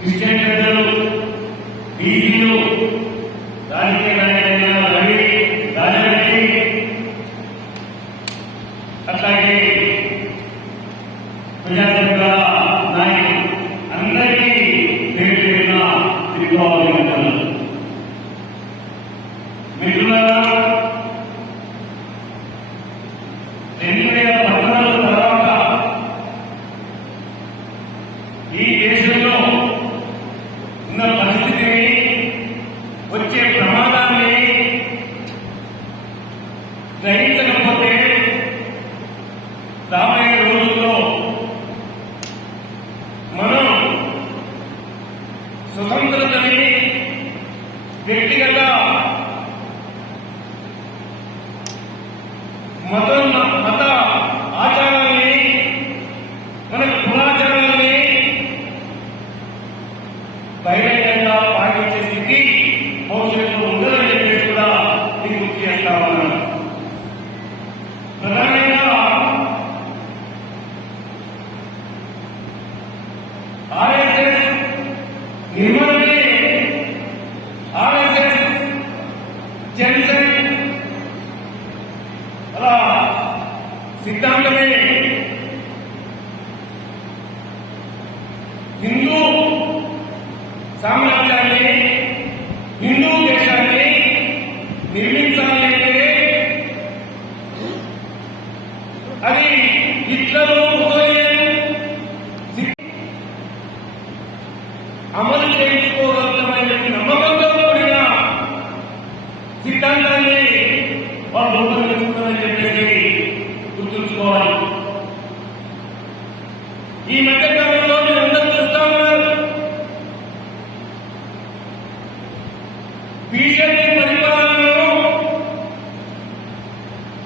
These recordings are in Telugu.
క్రిస్టియన్ పెద్దలు, బీసీలు, రాజకీయ నాయకులైన రవి రాజారెడ్డి, అట్లాగే ప్రజాసంఘాల నాయకులు అందరికీ పేరు పేరున తిరుగుబాటు. మిత్రులారా, 2014 తర్వాత ఈ దేశంలో ఉన్న పరిస్థితిని, వచ్చే ప్రమాదాన్ని గ్రహించకపోతే రాబోయే రోజుల్లో మనం స్వతంత్రతని, వ్యక్తిగత మత ఆచారాన్ని, మన కులాచారాన్ని బహిరంగంగా పాటించే స్థితి భవిష్యత్తులో ఉండదని చెప్పేసి కూడా మీకు గుర్తు చేస్తా ఉన్నాను. ప్రధానంగా ఆర్ఎస్ఎస్ నిర్మాణమే, ఆర్ఎస్ఎస్ జనసేన అలా సిద్ధాంతమే హిందూ సామ్రాజ్యాన్ని, హిందూ దేశాన్ని నిర్మించాలి అంటే అది హిట్లరు, ముసోలిని అమలు చేయించుకోగలుగుతామని చెప్పి నమ్మకంతో కూడిన సిద్ధాంతాన్ని వాళ్ళు రూపొందించుకుంటారని చెప్పేసి గుర్తుంచుకోవాలి. ఈ మధ్య కాలంలో మీరు అందరూ చూస్తా ఉన్నారు, బీజేపీ పరిపాలనలో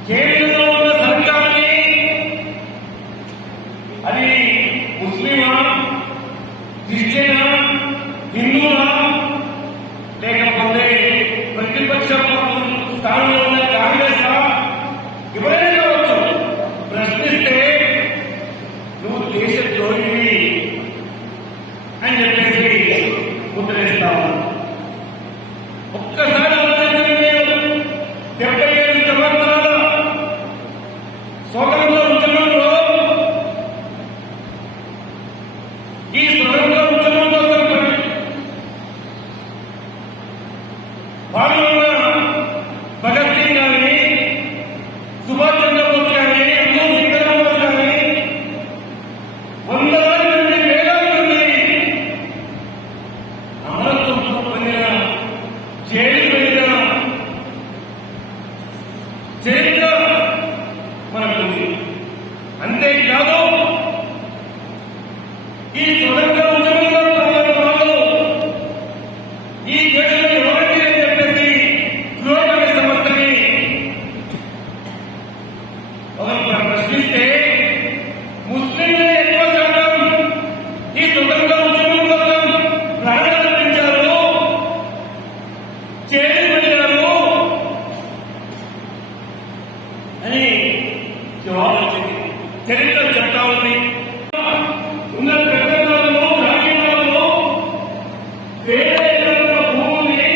కేంద్రంలో ఉన్న సర్కార్ని అది ముస్లిమా, క్రిస్టియనా, హిందూనా, లేకపోతే ప్రతిపక్ష స్థానంలో ఉన్న కాంగ్రెస్ ఎవరైనా కావచ్చు, ప్రశ్నిస్తే నువ్వు దేశ ద్రోహివి అని చెప్పేసి ముద్రేస్తావు. ఒక్కసారి ఆలోచించండి. 77 సంవత్సరాల స్వాతంత్ర ఉద్యమంలో, ఈ స్వతంత్ర ఉద్యమం కోసం వాళ్ళు భగత్ సింగ్ గారిని, సుభాష్ చంద్రబోస్ గారిని, అబ్దుల్ కలాం గారిని, వందలాది మంది, వేలాది మంది అమరత్వం పొందిన, జైలు వెళ్ళిన చరిత్ర మనకుంది. అంతేకాదు, ఈ స్వతంత్ర ఉద్యమంలో పాల్గొన్న వాళ్ళు ఈ దేశంలో ఎవరండి అని చెప్పేసి పురోగతి సంస్థని ప్రశ్నిస్తే ముస్లింలే ఎక్కువ శాతం ఈ స్వతంత్ర ఉద్యమం కోసం ప్రాణాలు అర్పించారు, జైలు వెళ్ళారు అని జవాబు వచ్చింది. చరిత్ర చెప్తా ఉంది. ఉన్న ప్రజలలో, రాజ్యాలలో వేరే భూమిని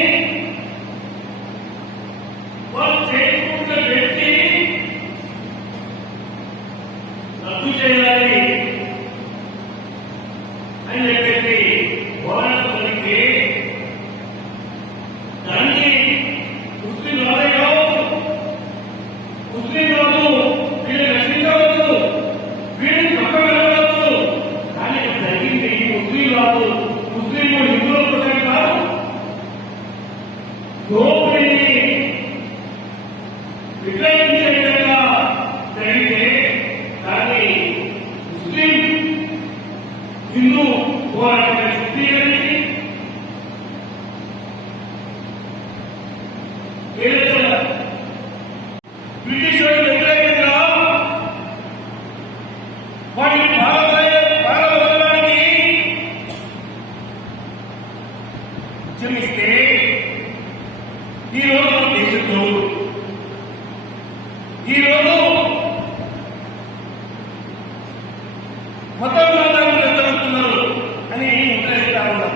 వాళ్ళు చేసుకుంటే వ్యక్తి రద్దు చేయాలి అని చెప్పేసి పోరాటం జరిగితే దాన్ని ముస్లిం రాజే కావచ్చు, ముస్లిం రాజు వీళ్ళు రక్షించవచ్చు, వీళ్ళని పక్కన వెళ్ళవచ్చు. కానీ జరిగింది ముస్లిం రాజు, ముస్లింలు హిందువుల కోసం కాదు, దోపిడీని విక్రయించే విధంగా జరిగితే దాన్ని ముస్లిం హిందూ పోరాటం చిత్రీకరించి బ్రిటిష్ వారికి వ్యతిరేకంగా వాటిని పాల్గొనడానికి ఉద్యమిస్తే ఈరోజు మన దేశంలో, ఈరోజు మతం రెచ్చగొడుతున్నారు అని ముద్రేస్తా ఉన్నారు.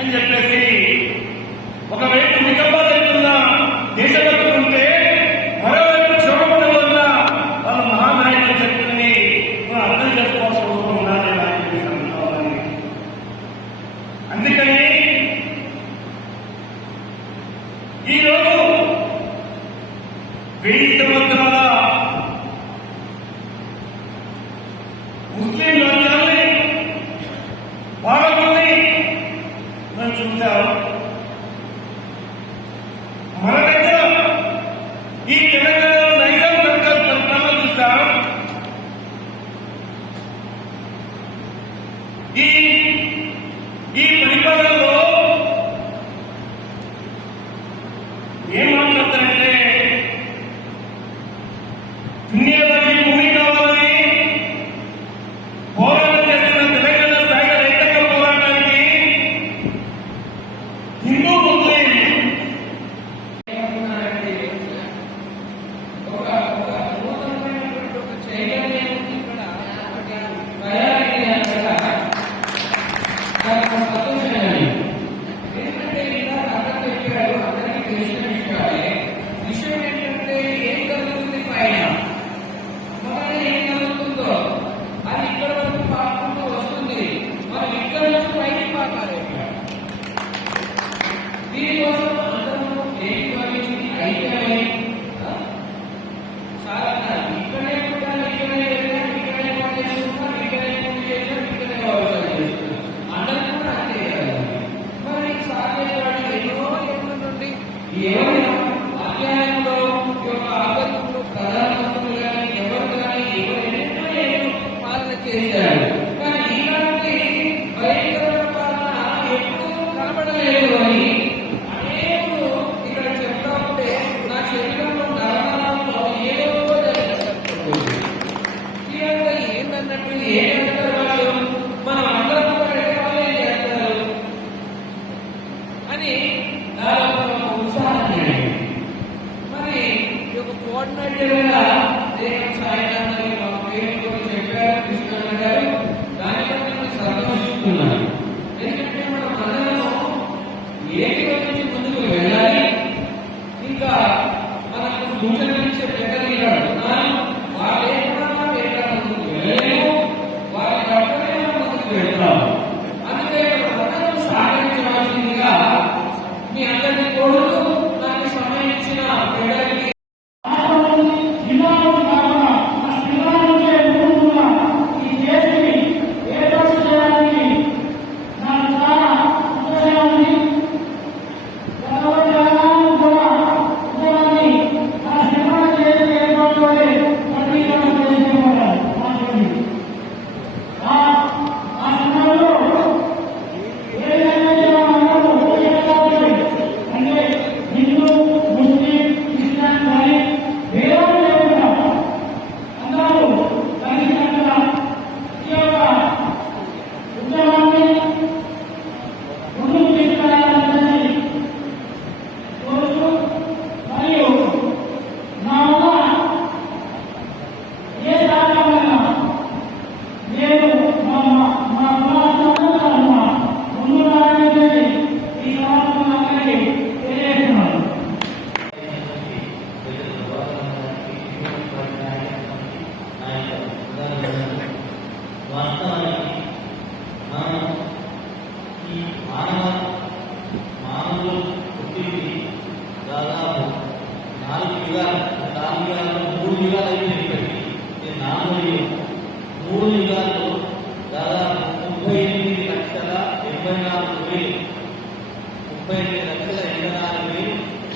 అని చెప్పేసి ఒకవైపు నిజామాబాద్తున్న దేశభక్తులు ఉంటే మరోవైపు క్షోభపడ వల్ల వాళ్ళ మహానాయకుల చరిత్రని మనం అర్థం చేసుకోవాల్సిన అవసరం ఉండాలి అని చెప్పేసి అనుకోవాలి. అందుకని ఈరోజు 1000 సంవత్సరాల ముస్లిం రాజ్యాన్ని భారతాన్ని మనం చూసాం. మన దగ్గర ఈ తెలంగాణ నైజాం సర్కార్ పరిపాలన చూసాం. ఈ పరిపాలనలో ఏం మాట్లాడతారంటే దునియావారికి భూమి కావాలని పోరాటం చేస్తున్న తెలంగాణ స్థాయిలో రైతాంగ పోరాటానికి హిందూ ముస్లిం విషయం ఏంటంటే ఏం జరుగుతుంది పైన మొదట ఏం జరుగుతుందో అది ఇక్కడ వరకు పాకుంటూ వస్తుంది. మనం ఇక్కడ నుంచి పైకి పాకాలి. దీనికోసం అందరూ ఏకీభవించి ఐక్యమై సాధారణ ఇక్కడే ఉంటాం, ఇక్కడే వెళ్ళాం, ఇక్కడే పని చేసుకుంటాం, ఇక్కడే పూజ చేసాం, ఇక్కడే వ్యవసాయం చేస్తున్నాం. అందరూ కూడా అంతే కదా. మరి సాగేవాడు ఎన్నో ఏళ్ళ నుండి ఎవరైనా అధ్యాయంలో యొక్క ఆగస్టులో ప్రధానమంత్రులు కానీ ఎవరు కానీ ఎన్నో ఏళ్ళు పాలన చేశారు. కానీ ఇలాంటి భయంకరమైన పాలన ఎప్పుడూ కనబడలేదు అని అనేకులు ఇక్కడ చెప్తా ఉంటే నా శరీరంలో నరనరాల్లో ఏదో జరిగినట్టు తీరంగా ఏంటన్నట్టు ఏం చేస్తారు వాళ్ళు, మనం అందరం కూడా వాళ్ళు ఏం చేస్తారు అని దాదాపు ఒక ఉత్సాహం కలిగింది. మరి ఈ యొక్క కోఆర్డినేటర్గా సాయంత్రం మా పేరు చెప్పారు కృష్ణ గారు. దాని బట్టి నేను సంతోషిస్తున్నాను. ఎందుకంటే మనం అందరం ఏకీభవించి ముందుకు వెళ్ళాలి. ఇంకా మనకు సూచనలు ఇచ్చే పెద్దలు ఉన్నారు. వాళ్ళు ఏమన్నా వేరే ముందుకు వెళ్ళలేము. వారి పక్కనే ముందుకు వెళ్తాము. అందుకే మనం సాగించవలసిందిగా మీ అందరినీ కోరుతూ నాకు సమయం ఇచ్చిన పెద్దలకి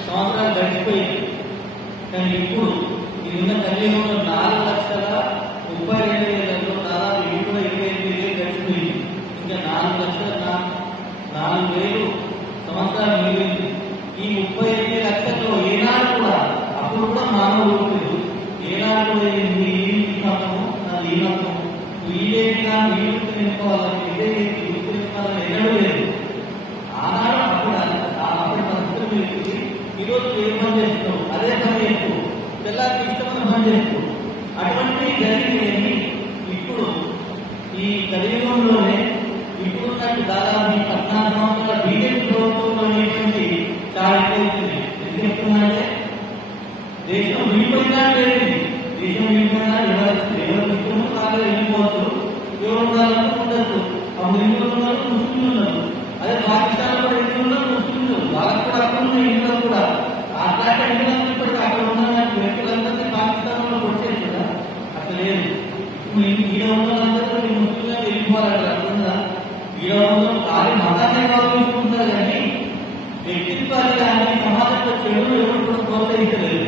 సంవత్సరాలు గడిచిపోయింది. కానీ ఇప్పుడు ఈ ఉన్న కలియుగంలో 4,32,000 దాదాపు 28,000 గడిచిపోయింది. ఇంకా 4,04,000 సంవత్సరాలు మిగిలింది. ఈ 38 లక్షల్లో ఏనాడు కూడా అప్పుడు కూడా మానవులు ఉంటుంది. ఏనాడు కూడా ఈ మతము అది ఈ మతము ఇదేవిగా వీళ్ళు నింపుకోవాలని ఇదే నింపుకోవాలని ఎన్నడూ లేదు. ఆనాడు అప్పుడు అప్పటి పరిస్థితులు ఉంటుంది. ఈరోజు ఏం పని చేస్తున్నావు అదే పని చేస్తూ పిల్లలకి ఇష్టమైన పని చేస్తూ అటువంటి జరిగినవి ఇప్పుడు ఈ కలియుగంలోనే ఇప్పుడున్నట్టు దాదాపు 14 సంవత్సరాల బీజ ఏమైనా ఎవరు ఇష్టమో వాళ్ళు వెళ్ళిపోవచ్చు, ఎవరు ఉండాలంటే ఉండొచ్చు. అప్పుడు హిందువులు ఉన్నారు, ముస్లింలు ఉన్నారు. అదే పాకిస్తాన్ కూడా హిందువులు ఉన్నారు, ముస్లింలు, వాళ్ళకు కూడా అక్కడ ఉన్న హిందువులు కూడా అట్లాంటి హిందువులు ఇప్పటికీ అక్కడ ఉన్న వ్యక్తులందరినీ పాకిస్తాన్ లో వచ్చేది కదా, అట్లా లేదు. ఈడ ఉన్న వాళ్ళందరూ ముస్లింగా వెళ్ళిపోవాలంటారు. అర్థంగా ఈడ ఉన్న వాళ్ళ మతాన్ని గౌరవించుకుంటారు కానీ వ్యక్తిత్వాలు కానీ సమాజంలో చెడులు ఎవరు కూడా ప్రోత్సహించలేదు.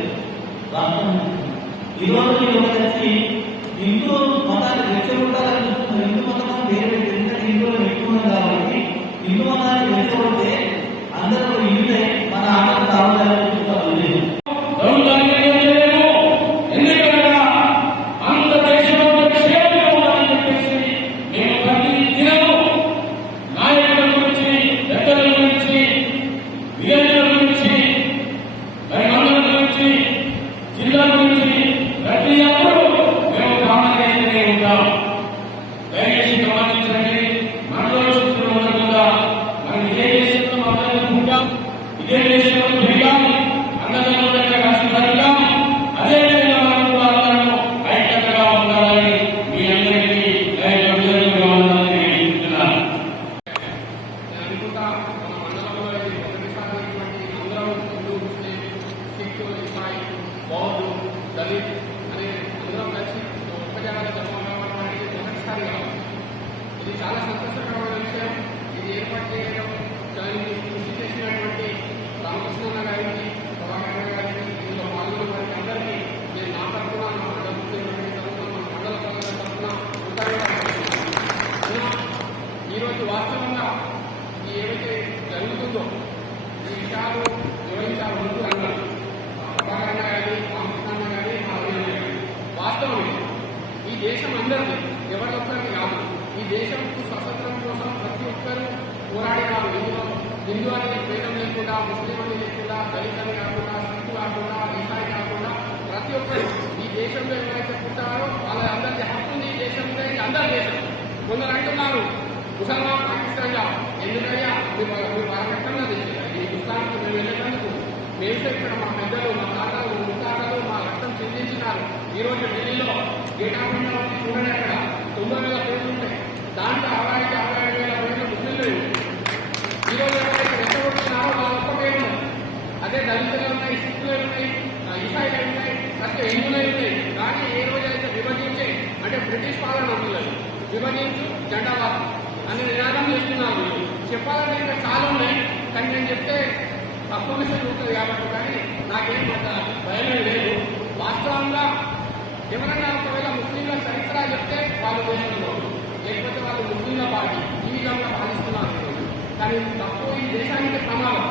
ఈ రోజు మీరు కలిసి హిందూ మతాన్ని రెచ్చగొట్టాలని చూస్తున్నారు. హిందూ మతం వేరే ఎందుకంటే హిందువులు ఎక్కువ కాబట్టి హిందూ మతాన్ని రెచ్చగొడితే అందరూ హిందులే మన ఆటలు సాగుతారని చూస్తారు. ఎందుకనగా అంత దేశంలో క్షేమంగా ఉండాలని చెప్పేసి మేము ప్రతి దినము నాయకుల గురించి, పెద్దల గురించి, విలేజ్ల గురించి, మరి మండలం గురించి, జిల్లా గురించి ప్రతి ఒక్కరూ మేము ప్రార్థన చేస్తూనే ఉంటాం. దయచేసి గమనించండి. మనలో శత్రువులు ఉండకుండా మనం ఇదే దేశంలో మనం ఉంటాం, ఇదే దేశంలో పెరిగాం, అన్నదమ్ములుగా కలిసి బతికాం. అదేవిధంగా మనం కూడా అందరూ ఐక్యతగా ఉండాలని మీ అందరికీ దయచేసి ఉండాలని నేర్చుకుంటున్నాను. నేను అనుకుంటా మన మండలంలో మొదటిసారి అందరం హిందూ, ముస్లిం, సిక్, ఇసాయి, బౌద్ధు, దళిత్ అనే అందరం కలిసి ఒక జనాల ధర్మం అనేది మొదటిసారి కావాలి. ఇది చాలా సంతోషకరమైన విషయం. ఇది ఏర్పాటు చేయడం కృషి చేసినటువంటి రామకృష్ణ గారికి, ప్రభాకర్ గారికి, ఇందులో పాల్గొన్న వారికి అందరికీ నేను నా తరఫున, నా మండల ముఖ్యమంత్రి తరఫున, మన మండల ప్రజల తరఫున ఈరోజు వాస్తవంగా ఏవైతే జరుగుతుందో ఈ విషయాలు వివరించారు ముందు అన్నారు ప్రభాకరణ కానీ, రామకృష్ణ కానీ, వాస్తవమే. ఈ దేశం అందరిది, ఎవరికొక్కరికి కాదు. ఈ దేశం స్వతంత్రం కోసం ప్రతి ఒక్కరూ పోరాడినారు. హిందూ అనేది భేదం లేకుండా, ముస్లిం అని లేకుండా, దళిత్ అని కాకుండా, సిక్కు కాకుండా, ఈసాయి కాకుండా ప్రతి ఒక్కరు ఈ దేశంలో ఎవరైతే పుట్టారో వాళ్ళ అందరికీ హక్కు ఉంది. ఈ దేశం మీద ఇది అందరి దేశం. కొందరు అంటున్నారు ముసల్మాన్ పాకిస్తాన్గా ఎందుకయ్యా మీరు రక్తంగా తెచ్చారు. ఈ హిందుస్థాన్కి మేము వెళ్ళేందుకు మేము ఇక్కడ మా పెద్దలు, మా తాతలు, ముత్తాతలు మా రక్తం చెందించినారు. ఈరోజు ఢిల్లీలో గేట్ ఆఫ్ ఇండియా వచ్చి చూడండి, అక్కడ 90,000 పేర్లు ఉంటాయి. దాంట్లో 65,000 పేర్లు ముస్లింలు. ఈరోజు ఎవరైతే రెచ్చగొడుతున్నారో వాళ్ళ ఒక్క పేరు. అదే దళితులు ఉన్నాయి, సిక్కులు ఉన్నాయి, ఇసాయిలు ఉన్నాయి, ప్రతి హిందువులు ఉన్నాయి. కానీ ఏ రోజైతే విభజించి అంటే బ్రిటిష్ పాలన ఉంటుంది, విభజించు జెండావాదం అనే నినాదం చేస్తున్నారు. చెప్పాలంటే ఇంకా చాలా ఉన్నాయి, కానీ నేను చెప్తే తప్పు విషయం ఉంటుంది కాబట్టి. కానీ నాకేం భయమే లేదు. వాస్తవంగా ఎవరైనా ఒకవేళ ముస్లింల చరిత్ర చెప్తే వాళ్ళు దేశంలో, లేకపోతే వాళ్ళు ముస్లింల పార్టీ ఈ విధంగా భావిస్తున్నారు. కానీ తప్పు. ఈ దేశానికి ప్రమాదం.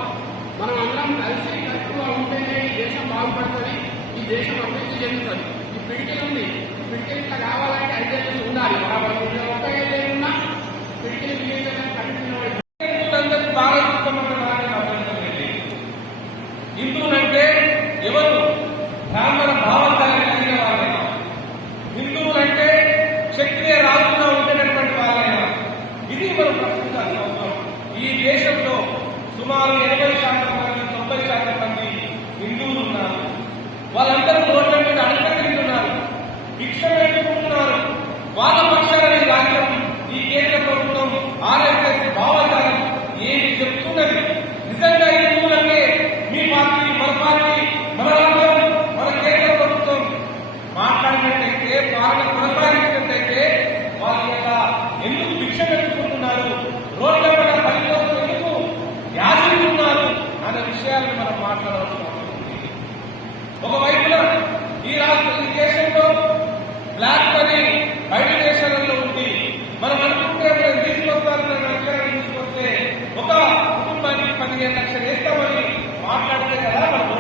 మనం అందరం కలిసి కట్టుగా ఉంటేనే ఈ దేశం బాగుపడుతుంది, ఈ దేశం అభివృద్ధి చెందుతుంది. ఈ పిడికిలు ఉంది, ఈ పిడికిలు ఇట్లా కావాలంటే ఐదేళ్ళు ఉండాలి. ఒక ఏదైనా పిడికిలు బిగించడం హిందువులందరినీ బాగా చూసుకోమని అర్థం. హిందువులంటే ఎవరు? బ్రాహ్మణ భావకాలు కలిగిన వాళ్ళైనా, హిందువులంటే క్షత్రియ రాజుగా ఉండేటటువంటి వాళ్ళైనా, ఇది మనం ప్రశ్నించాల్సిన అవసరం. ఈ దేశంలో సుమారు 80% మంది, 90% మంది హిందువులు ఉన్నారు. వాళ్ళందరూ రోడ్ల మీద అడగతింటున్నారు, భిక్ష పెట్టుకుంటున్నారు. వాళ్ళ పక్షాలని రాజ్యం, ఈ కేంద్ర ప్రభుత్వం, ఆర్ఎస్ఎస్ భావజాలం ఏమి చెప్తున్నది? నిజంగా హిందువులకే మీ పార్టీ, మన పార్టీ, మన రాజ్యం, మన కేంద్ర ప్రభుత్వం మాట్లాడినట్టయితే, పాలన కొనసాగించినట్టయితే వాళ్ళు ఇలా ఎందుకు భిక్ష పెట్టుకుంటున్నారు, రోడ్ల మీద పని కోసం ఎందుకు యాచిస్తున్నారు అనే విషయాలను మనం మాట్లాడవలసిన అవసరం ఉంది. ఒకవైపున ఈ దేశంలో బ్లాక్ మనీ బయట దేశాలలో ఉంది. మనం అనుకుంటే మేము తీసుకొస్తారన్న లక్ష్యాన్ని తీసుకొస్తే ఒక కుటుంబానికి 15 లక్షలు వేస్తామని మాట్లాడితే కదా మనం